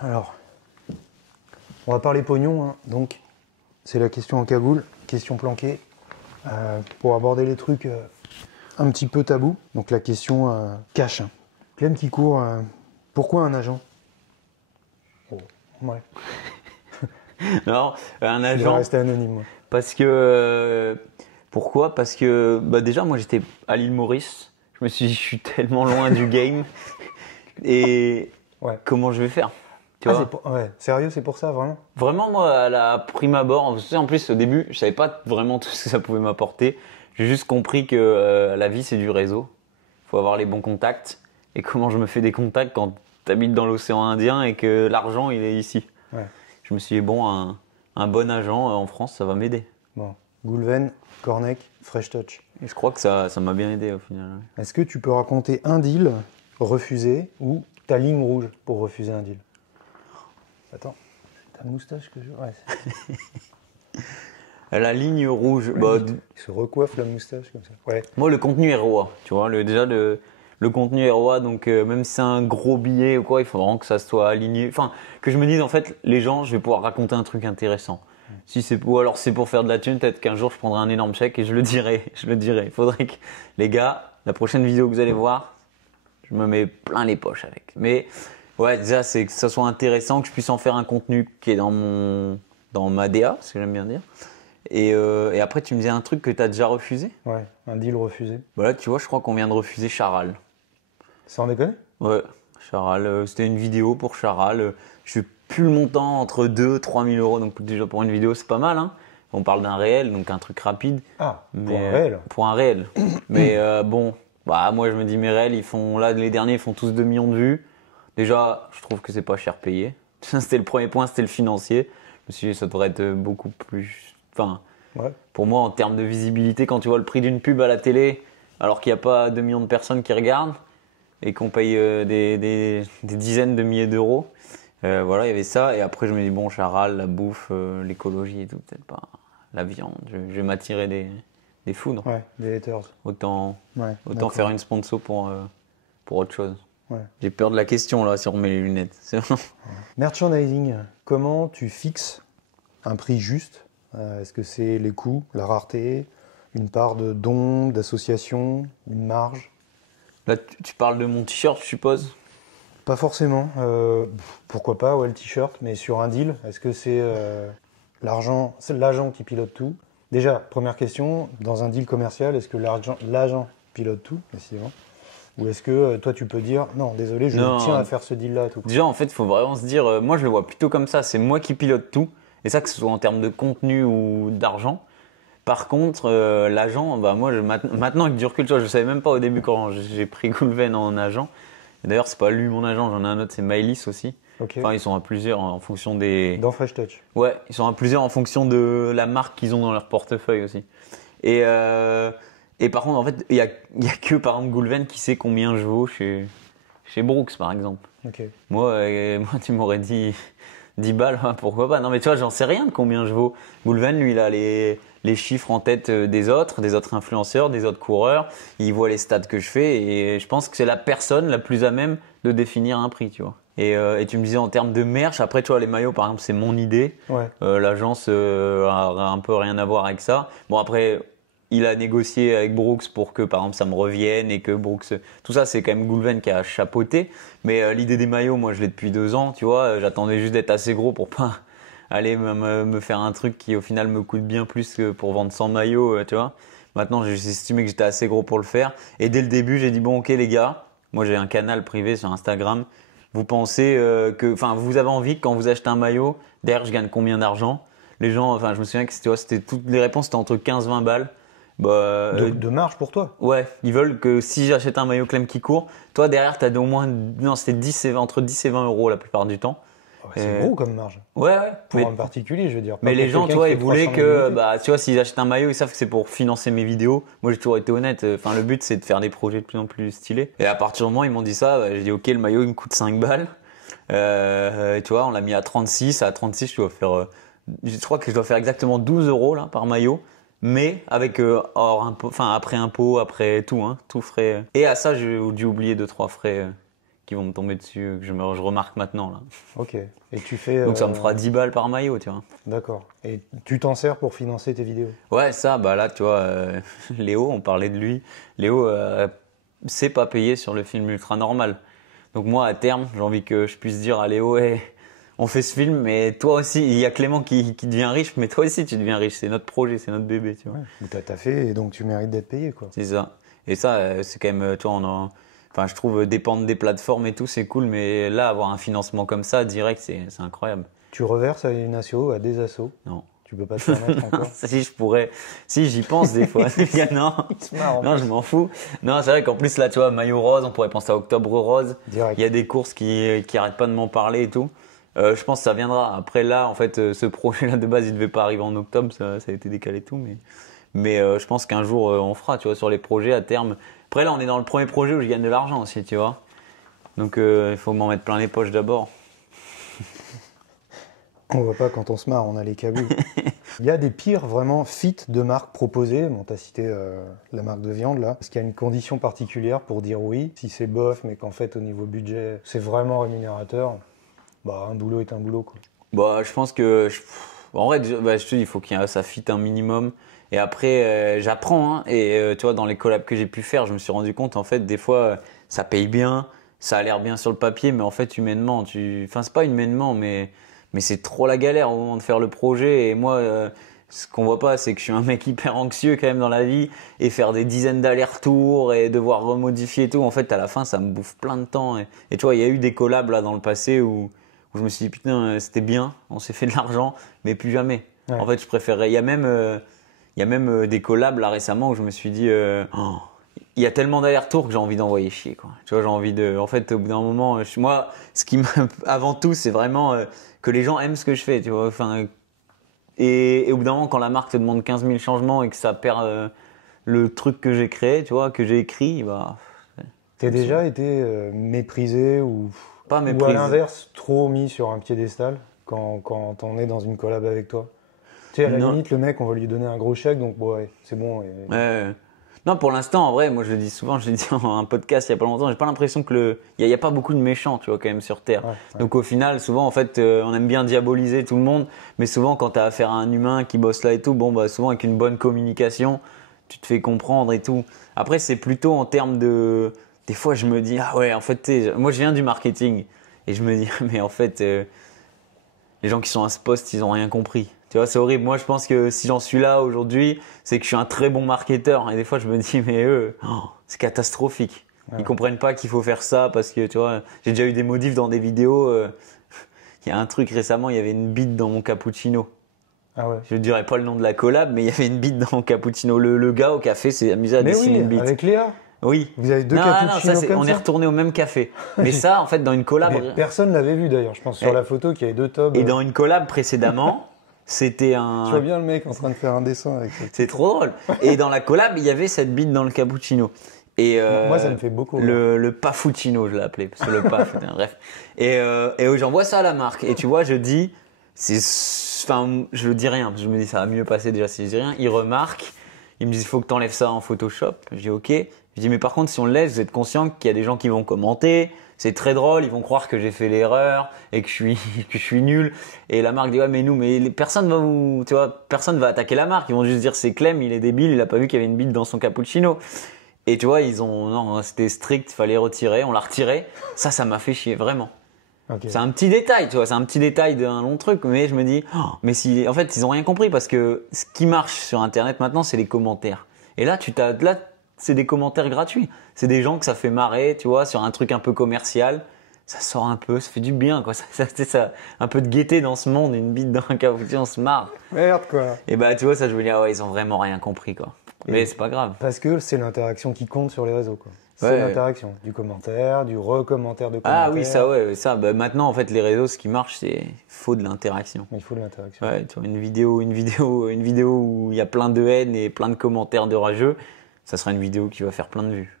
Alors, on va parler pognon, hein. Donc c'est la question en cagoule, question planquée, pour aborder les trucs un petit peu tabous. Donc la question cash. Clem qui court, pourquoi un agent? Oh, ouais. Non, un Je vais agent. rester anonyme, moi. Parce que. Pourquoi? Parce que déjà, moi j'étais à l'île Maurice. Je me suis dit, je suis tellement loin du game. Et Ouais. comment je vais faire? Tu Ah, vois? ouais. Sérieux, c'est pour ça, vraiment? Vraiment, moi, à la prime abord, en plus, au début, je savais pas vraiment tout ce que ça pouvait m'apporter. J'ai juste compris que la vie, c'est du réseau. Il faut avoir les bons contacts. Et comment je me fais des contacts quand tu habites dans l'océan Indien et que l'argent, il est ici. Ouais. Je me suis dit, bon, un bon agent en France, ça va m'aider. Bon. Goulven, Cornec, Fresh Touch. Et je crois que ça m'a bien aidé au final. Est-ce que tu peux raconter un deal refusé ou ta ligne rouge pour refuser un deal? Attends, c'est ta moustache que je... Ouais. La ligne rouge, Il se recoiffe la moustache comme ça. Ouais. moi, le contenu est roi. Tu vois, déjà, le contenu est roi. Donc, même si c'est un gros billet ou quoi, il faut vraiment que ça soit aligné. Enfin, que je me dise, en fait, les gens, je vais pouvoir raconter un truc intéressant. Si c'est ou alors c'est pour faire de la thune, peut-être qu'un jour je prendrai un énorme chèque et je le dirai. Il faudrait que, les gars, la prochaine vidéo que vous allez voir, je me mets plein les poches avec. Mais ouais, déjà, c'est que ça soit intéressant, que je puisse en faire un contenu qui est dans ma DA, ce que j'aime bien dire. Et après, tu me disais un truc que tu as déjà refusé. Ouais, un deal refusé. Là, tu vois, je crois qu'on vient de refuser Charal. Sans déconner? Ouais, Charal, c'était une vidéo pour Charal. Je sais plus le montant, entre 2 000 et 3 000 euros. Donc déjà pour une vidéo, c'est pas mal. Hein. On parle d'un réel, donc un truc rapide. Ah, mais, pour un réel? Pour un réel. Mais bon, moi je me dis, mes réels, les derniers, ils font tous 2 millions de vues. Déjà, je trouve que c'est pas cher payé. C'était le premier point, c'était le financier. Je me suis dit, ça devrait être beaucoup plus... Enfin, Ouais. pour moi, en termes de visibilité, quand tu vois le prix d'une pub à la télé, alors qu'il n'y a pas 2 millions de personnes qui regardent, et qu'on paye des dizaines de milliers d'euros. Voilà, il y avait ça. Et après, je me dis, bon, Charal, la bouffe, l'écologie et tout, peut-être pas la viande. Je vais m'attirer des foudres. Ouais, des haters. Autant Ouais, faire une sponsor pour autre chose. Ouais. J'ai peur de la question, là, si on remet les lunettes. Merchandising, comment tu fixes un prix juste? Est-ce que c'est les coûts, la rareté, une part de dons, d'associations, une marge? Là, tu parles de mon t-shirt, je suppose? Pas forcément. Pourquoi pas, ouais, le t-shirt, mais sur un deal, est-ce que c'est c'est l'agent qui pilote tout? Déjà, première question, dans un deal commercial, est-ce que l'agent pilote tout, décidément? Ou est-ce que toi, tu peux dire, non, désolé, je tiens à faire ce deal-là à tout prix? Déjà, en fait, il faut vraiment se dire, moi, je le vois plutôt comme ça, c'est moi qui pilote tout. Et ça, que ce soit en termes de contenu ou d'argent. Par contre, l'agent, moi, maintenant avec du recul, tu vois, je savais même pas au début quand j'ai pris Goulven en agent. D'ailleurs, c'est pas lui mon agent, j'en ai un autre, c'est Maëlys aussi. Okay. Enfin, ils sont à plusieurs en fonction des. Dans Fresh Touch. Ouais, ils sont à plusieurs en fonction de la marque qu'ils ont dans leur portefeuille aussi. Et par contre, en fait, il y a que par exemple Goulven qui sait combien je vaux chez Brooks, par exemple. Okay. Moi, tu m'aurais dit 10 balles, pourquoi pas. Non, mais tu vois, j'en sais rien de combien je vaux. Goulven, lui, il a les chiffres en tête des autres influenceurs, des autres coureurs. Il voit les stats que je fais et je pense que c'est la personne la plus à même de définir un prix, tu vois. Et tu me disais en termes de merch, après, tu vois, les maillots, par exemple, c'est mon idée. Ouais. L'agence a un peu rien à voir avec ça. Bon, après, il a négocié avec Brooks pour que, par exemple, ça me revienne et que Brooks... Tout ça, c'est quand même Goulven qui a chapeauté. Mais l'idée des maillots, moi, je l'ai depuis 2 ans, tu vois. J'attendais juste d'être assez gros pour pas aller me faire un truc qui, au final, me coûte bien plus que pour vendre 100 maillots, tu vois. Maintenant, j'ai estimé que j'étais assez gros pour le faire. Et dès le début, j'ai dit, bon, ok, les gars, moi, j'ai un canal privé sur Instagram. Vous pensez vous avez envie que quand vous achetez un maillot, derrière, je gagne combien d'argent? Les gens, enfin, je me souviens que c'était toutes les réponses, c'était entre 15-20 balles. De marge pour toi? Ouais, ils veulent que si j'achète un maillot Clem qui court, toi derrière t'as au moins, non c'était entre 10 et 20 euros la plupart du temps. Oh, c'est gros comme marge. Ouais. Pour un particulier, je veux dire. Mais les gens, tu vois, ils voulaient que, tu vois, s'ils achètent un maillot, ils savent que c'est pour financer mes vidéos. Moi, j'ai toujours été honnête. Enfin, le but, c'est de faire des projets de plus en plus stylés. Et à partir du moment où ils m'ont dit ça, j'ai dit, ok, le maillot, il me coûte 5 balles. Tu vois, on l'a mis à 36. À 36, je crois que je dois faire exactement 12 euros, là, par maillot. Mais avec hors impôt, après impôt, après tout, hein, tout frais. Et à ça, j'ai dû oublier 2-3 frais qui vont me tomber dessus, que je remarque maintenant là. Ok. Et tu fais. Donc ça me fera 10 balles par maillot, tu vois. D'accord. Et tu t'en sers pour financer tes vidéos? Ouais, ça, bah là, tu vois, Léo, on parlait de lui. Léo s'est pas payé sur le film Ultra Normal. Donc moi, à terme, j'ai envie que je puisse dire à Léo, hey, on fait ce film, mais toi aussi, il y a Clément qui devient riche, mais toi aussi tu deviens riche. C'est notre projet, c'est notre bébé, tu vois. Ouais. Ou t'as taffé et donc tu mérites d'être payé, quoi. C'est ça. Et ça, c'est quand même, tu vois, enfin, je trouve dépendre des plateformes et tout, c'est cool, mais là, avoir un financement comme ça, direct, c'est incroyable. Tu reverses à une asso, à des assos? Non. Tu peux pas te permettre encore? Si je pourrais, si j'y pense des fois. Non, non, je m'en fous. Non, c'est vrai qu'en plus là, tu vois, maillot rose, on pourrait penser à Octobre Rose. Direct. Il y a des courses qui arrêtent pas de m'en parler et tout. Je pense que ça viendra. Après là, en fait, ce projet-là de base, il devait pas arriver en octobre, ça a été décalé et tout, mais je pense qu'un jour on fera, tu vois, sur les projets à terme. Après là, on est dans le premier projet où je gagne de l'argent aussi, tu vois. Donc il faut m'en mettre plein les poches d'abord. On voit pas quand on se marre, on a les câbles. Il y a des pires vraiment feats de marques proposées. Bon, t'as cité la marque de viande là. Est-ce qu'il y a une condition particulière pour dire oui? Si c'est bof, mais qu'en fait au niveau budget, c'est vraiment rémunérateur, bah un boulot est un boulot, quoi. Bah, je pense que en vrai, je te dis, il faut ça fit un minimum. Et après, j'apprends. Hein, et tu vois, dans les collabs que j'ai pu faire, je me suis rendu compte, en fait, des fois, ça paye bien, ça a l'air bien sur le papier, mais en fait, humainement, enfin, c'est pas humainement, mais c'est trop la galère au moment de faire le projet. Et moi, ce qu'on voit pas, c'est que je suis un mec hyper anxieux quand même dans la vie, et faire des dizaines d'allers-retours et devoir remodifier et tout. En fait, à la fin, ça me bouffe plein de temps. Et tu vois, il y a eu des collabs là dans le passé où je me suis dit, putain, c'était bien, on s'est fait de l'argent, mais plus jamais. Ouais. En fait, je préférerais. Il y a même des collabs là récemment où je me suis dit, il y a tellement d'allers-retours que j'ai envie d'envoyer chier, quoi. Tu vois, j'ai envie de. En fait, au bout d'un moment, moi, ce qui avant tout, c'est vraiment que les gens aiment ce que je fais, tu vois. Enfin, et au bout d'un moment, quand la marque te demande 15 000 changements et que ça perd le truc que j'ai créé, tu vois, que j'ai écrit, bah. T'as déjà été méprisé ou. Pas méprisé. Ou à l'inverse, trop mis sur un piédestal quand on est dans une collab avec toi? Tu sais, à la limite, le mec, on va lui donner un gros chèque, donc bon, ouais, c'est bon. Non, pour l'instant, en vrai, moi je le dis souvent, je l'ai dit dans un podcast il y a pas longtemps, j'ai pas l'impression que il y a pas beaucoup de méchants, tu vois, quand même sur Terre. Ouais. Donc au final, souvent, en fait, on aime bien diaboliser tout le monde, mais souvent quand t'as affaire à un humain qui bosse là et tout, bon, bah souvent avec une bonne communication, tu te fais comprendre et tout. Après, c'est plutôt en termes de. Des fois, je me dis, ah ouais, en fait, moi je viens du marketing et je me dis, mais en fait, les gens qui sont à ce poste, ils ont rien compris. Tu vois, c'est horrible. Moi, je pense que si j'en suis là aujourd'hui, c'est que je suis un très bon marketeur. Et des fois, je me dis, mais eux, c'est catastrophique. Ils comprennent pas qu'il faut faire ça parce que, tu vois, j'ai déjà eu des modifs dans des vidéos. Il y a un truc récemment, il y avait une bite dans mon cappuccino. Ah ouais. Je ne dirais pas le nom de la collab, mais il y avait une bite dans mon cappuccino. Le gars au café s'est amusé à dessiner une bite. Avec Léa. Oui. Vous avez deux cappuccinos comme ça. On est retourné au même café. Mais ça, en fait, dans une collab. Mais personne l'avait vu d'ailleurs. Je pense sur la photo qu'il y avait deux tubs. Et dans une collab précédemment. C'était un. Je vois bien le mec en train de faire un dessin avec ça. C'est trop drôle. Et dans la collab, il y avait cette bite dans le cappuccino. Et moi, ça me fait beaucoup. Le pafuccino, je l'ai appelé, parce que le paf, bref. Et j'envoie ça à la marque. Et tu vois, je dis, enfin, je dis rien. Parce que je me dis, ça va mieux passer déjà si je dis rien. Ils remarquent. Ils me disent, il faut que tu enlèves ça en Photoshop. Je dis, ok. Je dis, mais par contre, si on le laisse, vous êtes conscient qu'il y a des gens qui vont commenter. C'est très drôle, ils vont croire que j'ai fait l'erreur et que je suis nul. Et la marque dit, ouais, mais personne va attaquer la marque. Ils vont juste dire, c'est Clem, il est débile, il a pas vu qu'il y avait une bite dans son cappuccino. Et tu vois, non, c'était strict, il fallait retirer, on l'a retiré. Ça m'a fait chier, vraiment. Okay. C'est un petit détail, tu vois, c'est un petit détail d'un long truc, mais je me dis, mais si, en fait, ils ont rien compris parce que ce qui marche sur Internet maintenant, c'est les commentaires. Et là, c'est des commentaires gratuits. C'est des gens que ça fait marrer, tu vois, sur un truc un peu commercial. Ça sort un peu, ça fait du bien, quoi. Ça, un peu de gaieté dans ce monde, une bite dans un cappuccino, on se marre. Merde, quoi. Et bah, tu vois, ça, je veux dire, ouais, ils ont vraiment rien compris, quoi. Mais c'est pas grave. Parce que c'est l'interaction qui compte sur les réseaux, quoi. C'est l'interaction. Du commentaire, du recommentaire de commentaire. Ah oui, ça, bah, maintenant, en fait, les réseaux, ce qui marche, c'est faut de l'interaction. Il faut de l'interaction. Ouais, tu vois, une vidéo où il y a plein de haine et plein de commentaires de rageux, ça sera une vidéo qui va faire plein de vues.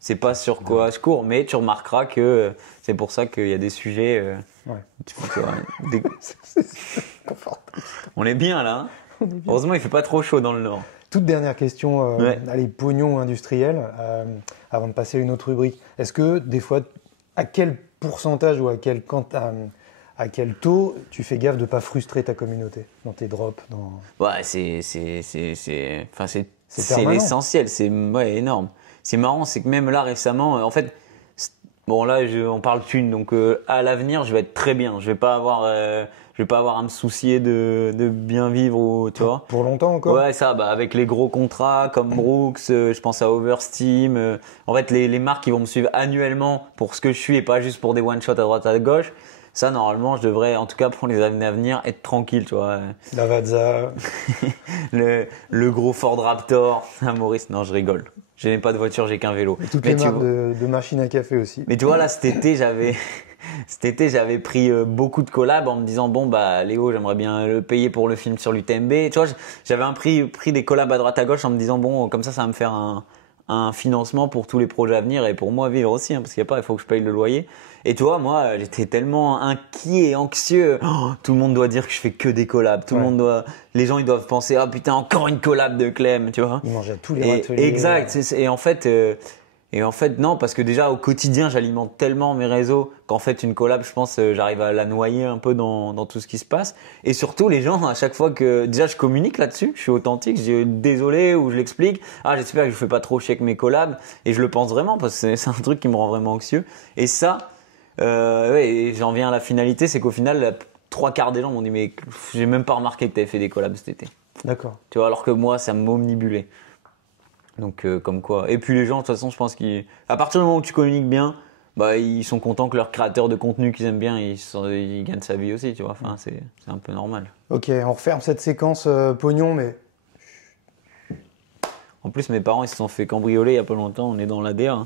C'est pas sur quoi je cours, mais tu remarqueras que c'est pour ça qu'il y a des sujets. On est bien là. Hein. Heureusement, il fait pas trop chaud dans le Nord. Toute dernière question, allez, pognon industriel, avant de passer à une autre rubrique. Est-ce que des fois, à quel pourcentage ou à quel taux tu fais gaffe de ne pas frustrer ta communauté dans tes drops Ouais, c'est permanent. l'essentiel, c'est énorme. C'est marrant, c'est que même là récemment, en fait, bon là on parle thunes, donc à l'avenir je vais être très bien. Je vais pas avoir à me soucier de bien vivre, tu vois. Pour longtemps encore. Ouais, ça, avec les gros contrats comme Brooks, je pense à Oversteam. En fait, les marques qui vont me suivre annuellement pour ce que je suis et pas juste pour des one shot à droite à gauche. Ça, normalement, je devrais, en tout cas pour les années à venir, être tranquille, tu vois. La Vazza. le gros Ford Raptor. Ah, Maurice, non, je rigole. Je n'ai pas de voiture, j'ai qu'un vélo. Et toutes les marques de machines à café aussi. Mais tu vois, là, cet été, j'avais pris beaucoup de collabs en me disant, bon, Léo, j'aimerais bien le payer pour le film sur l'UTMB. Tu vois, j'avais pris des collabs à droite à gauche en me disant, bon, comme ça va me faire un financement pour tous les projets à venir et pour moi vivre aussi, hein, parce qu'il faut que je paye le loyer. Et tu vois, moi, j'étais tellement inquiet et anxieux. Oh, tout le monde doit dire que je fais que des collabs. Les gens, ils doivent penser, ah putain, encore une collab de Clem, tu vois. Il mangeait à tous les râteliers. Exact. Et en fait, non, parce que déjà, au quotidien, j'alimente tellement mes réseaux qu'en fait, une collab, je pense, j'arrive à la noyer un peu dans tout ce qui se passe. Et surtout, les gens, à chaque fois que, déjà, je communique là-dessus, je suis authentique, je dis désolé ou je l'explique. Ah, j'espère que je fais pas trop chier avec mes collabs. Et je le pense vraiment parce que c'est un truc qui me rend vraiment anxieux. Et ça, et j'en viens à la finalité, c'est qu'au final, 3/4 des gens m'ont dit, mais j'ai même pas remarqué que tu avais fait des collabs cet été. D'accord. Tu vois, alors que moi, ça m'omnibulait. Donc, comme quoi. Et puis les gens, de toute façon, je pense qu'à partir du moment où tu communiques bien, ils sont contents que leur créateur de contenu qu'ils aiment bien, ils gagnent sa vie aussi, tu vois. Enfin, c'est un peu normal. Ok, on referme cette séquence pognon, mais... En plus, mes parents, ils se sont fait cambrioler il y a pas longtemps, on est dans l'ADA. Hein.